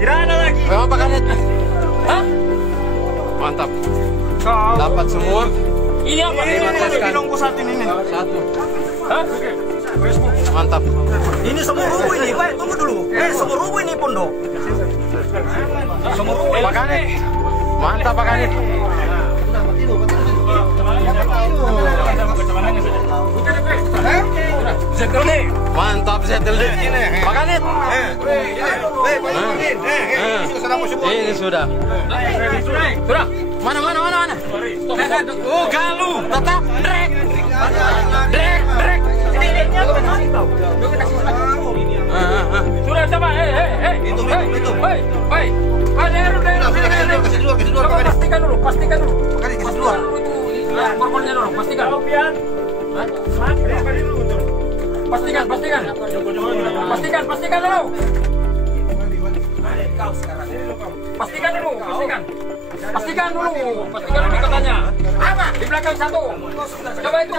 Tidak ada lagi. Memang Pak Kanit. Hah? Mantap. Dapat semua. Ini apa? Ini nunggu satu ini. Satu. Hah? Mantap. Ini semua rubuh ini. Baik, tunggu dulu. Semua rubuh ini pondok. Semua rubuh. Pak Kanit. Mantap Pak Kanit. Mantap settle deh. Pak Kanit. Ini sudah. Sudah. Mana? Oh, galu. Tetap drag. Sudah sama. Itu. Pastikan dulu. Pastikan dulu. Hormonnya dulu, pastikan. Pastikan dulu. Pastikan dulu katanya. Apa? Di belakang satu. Coba itu.